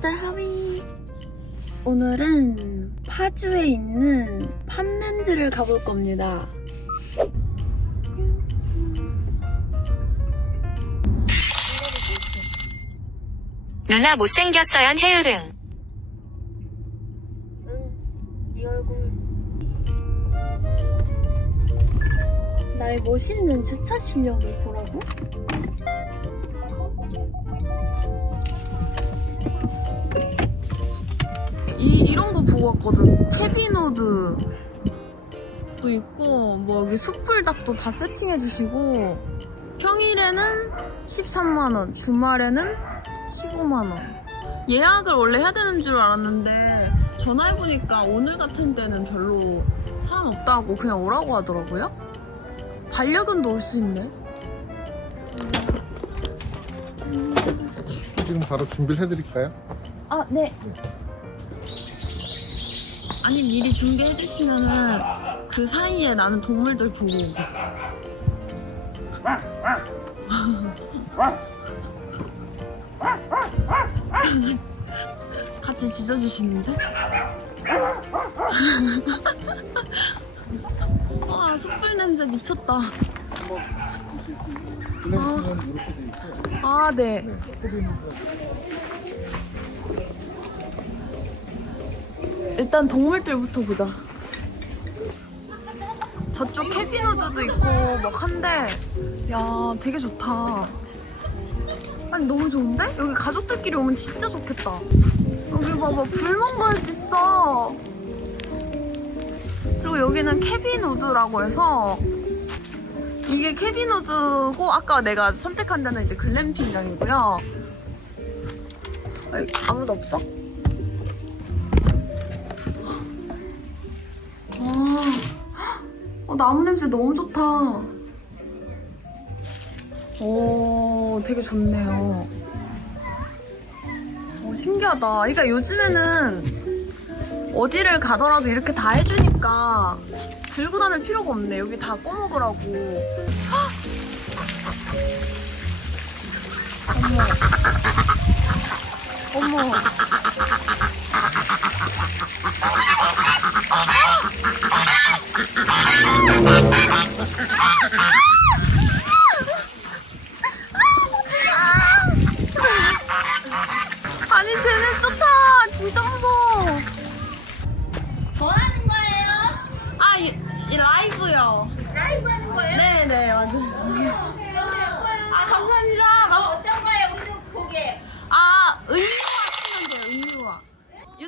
아들 하위 오늘은 파주에 있는 팜랜드를 가볼 겁니다 누나 못생겼어요 해으릉. 응, 네 얼굴. 나의 멋있는 주차 실력을 보라고? 이, 이런 거 보고 왔거든. 캐비노드 도 있고, 뭐 여기 숯불닭도 다 세팅해 주시고, 평일에는 13만원, 주말에는 15만원. 예약을 원래 해야 되는 줄 알았는데 전화해보니까 오늘 같은 때는 별로 사람 없다고 그냥 오라고 하더라고요. 반려견도 올 수 있네. 지금 바로 준비를 해드릴까요? 아, 네. 아니 미리 준비해 주시면은 그 사이에 나는 동물들 보고 오게. 같이 짖어주시는데? 와 숯불 냄새 미쳤다. 있어요. 아 네. 일단 동물들부터 보자. 저쪽 캐비노드도 있고 막 한데 야 되게 좋다. 아니 너무 좋은데? 여기 가족들끼리 오면 진짜 좋겠다. 여기 봐봐 불멍도 할수 있어. 그리고 여기는 캐비노드라고 해서 이게 캐비노드고 아까 내가 선택한 데는 이제 글램핑장이고요. 아무도 없어? 어, 나무 냄새 너무 좋다. 오, 되게 좋네요. 어, 신기하다. 그러니까 요즘에는 어디를 가더라도 이렇게 다 해주니까 들고 다닐 필요가 없네. 여기 다 꺼먹으라고. 헉! 어머. 어머.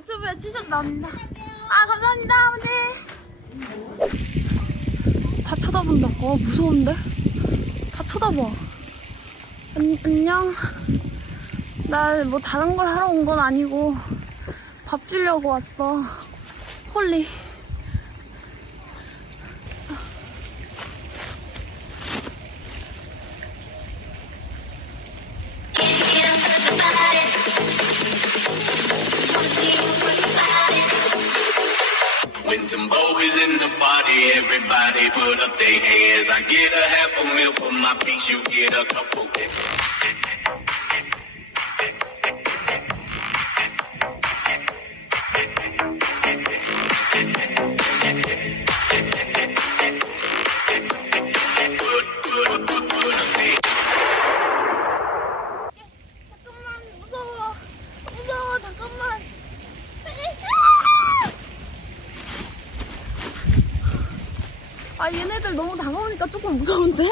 유튜브에 치셔도 나옵니다. 아 감사합니다 어머니. 다 쳐다본다 어 무서운데? 다 쳐다봐. 안, 안녕. 나 뭐 다른 걸 하러 온 건 아니고 밥 주려고 왔어. 홀리 Timbo is in the party, everybody put up their hands. I get a half a meal for my piece, you get a couple. 조금 무서운데?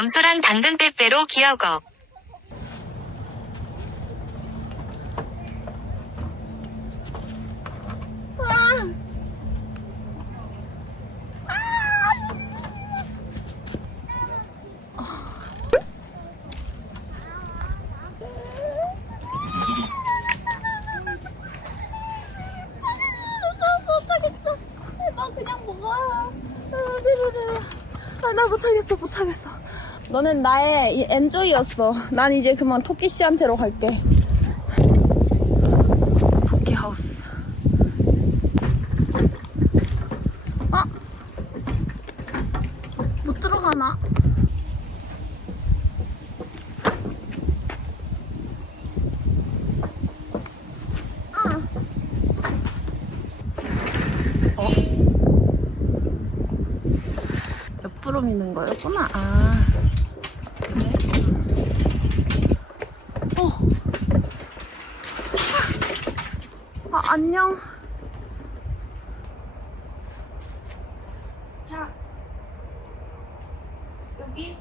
염소랑 당근 빼빼로 먹어요. 아, 나 못하겠어, 못하겠어. 너는 나의 이 엔조이였어. 난 이제 그만 토끼 씨한테로 갈게. 토끼 하우스. 어? 못 들어가나? 옆으로 미는 거였구나. 아. 그래? 어. 아, 아, 안녕. 자. 여기.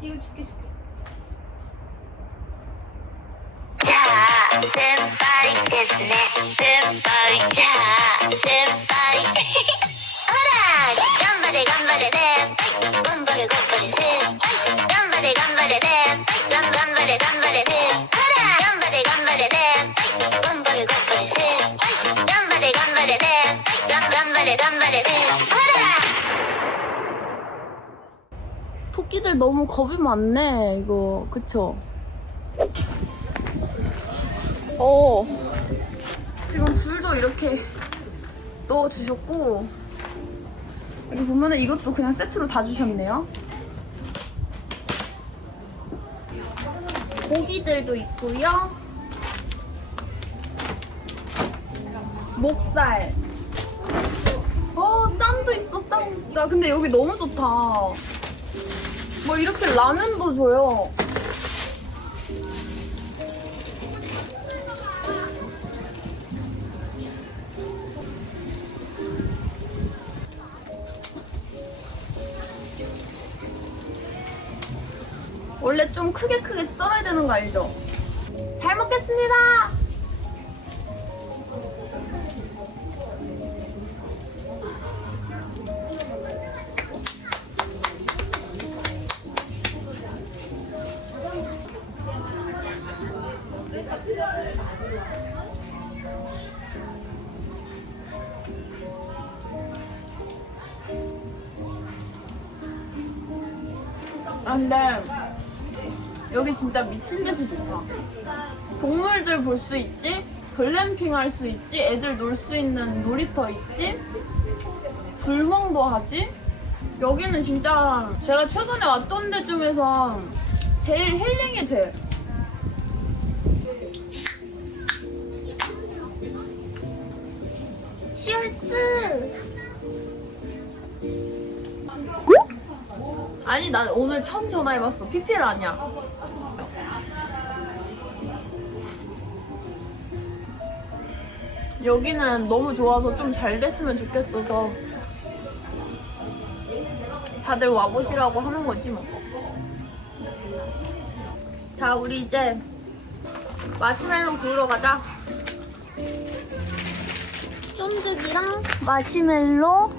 이거 줄게, 줄게. 자, 센파이 됐네. 센파이. 자, 센파이. 오라! 간발에 간발에 센파이. 간발에 간발에 센 토끼들 너무 겁이 많네, 이거. 그쵸? 어. 지금 불도 이렇게 넣어주셨고, 여기 보면은 이것도 그냥 세트로 다 주셨네요. 고기들도 있고요. 목살. 어, 쌈도 있어, 쌈. 나 근데 여기 너무 좋다. 뭐 이렇게 라면도 줘요. 원래 좀 크게 크게 썰어야 되는 거 알죠? 잘 먹겠습니다. 아, 근데 여기 진짜 미친 듯이 좋다. 동물들 볼 수 있지? 글램핑 할 수 있지? 애들 놀 수 있는 놀이터 있지? 불멍도 하지? 여기는 진짜 제가 최근에 왔던 데 중에서 제일 힐링이 돼. 치얼스! 아니 난 오늘 처음 전화해봤어 PPL 아니야 여기는 너무 좋아서 좀 잘 됐으면 좋겠어서 다들 와보시라고 하는 거지 뭐. 자 우리 이제 마시멜로 구우러 가자 쫀득이랑 마시멜로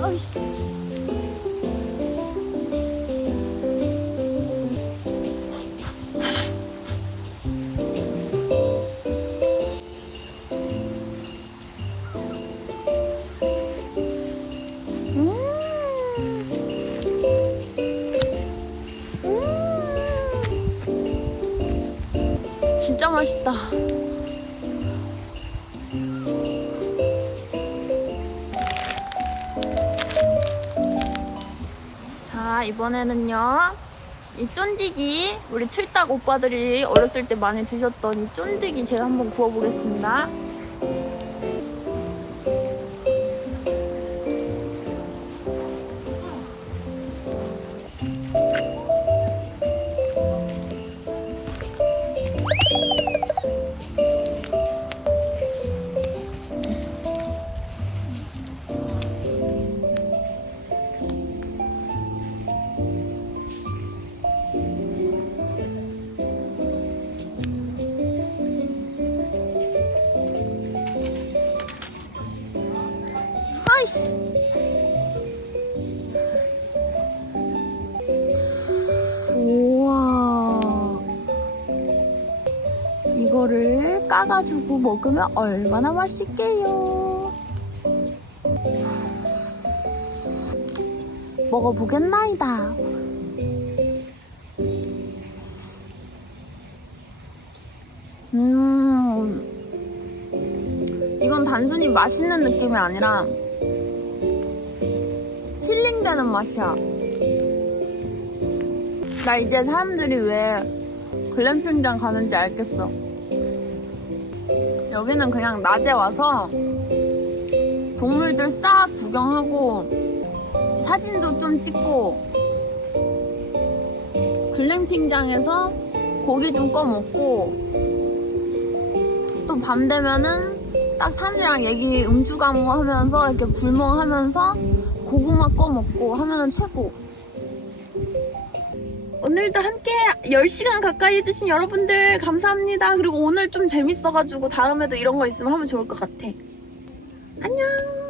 어이씨. 진짜 맛있다. 자, 이번에는요. 이 쫀디기, 우리 칠딱 오빠들이 어렸을 때 많이 드셨던 이 쫀디기 제가 한번 구워보겠습니다. 까가지고 먹으면 얼마나 맛있게요. 먹어보겠나이다. 음. 이건 단순히 맛있는 느낌이 아니라 힐링되는 맛이야. 나 이제 사람들이 왜 글램핑장 가는지 알겠어. 여기는 그냥 낮에 와서 동물들 싹 구경하고 사진도 좀 찍고 글램핑장에서 고기 좀 꺼먹고 또 밤 되면은 딱 사람들이랑 얘기 음주가무 하면서 이렇게 불멍하면서 고구마 꺼먹고 하면은 최고. 오늘도 함께 10시간 가까이 해주신 여러분들 감사합니다. 그리고 오늘 좀 재밌어가지고 다음에도 이런 거 있으면 하면 좋을 것 같아. 안녕.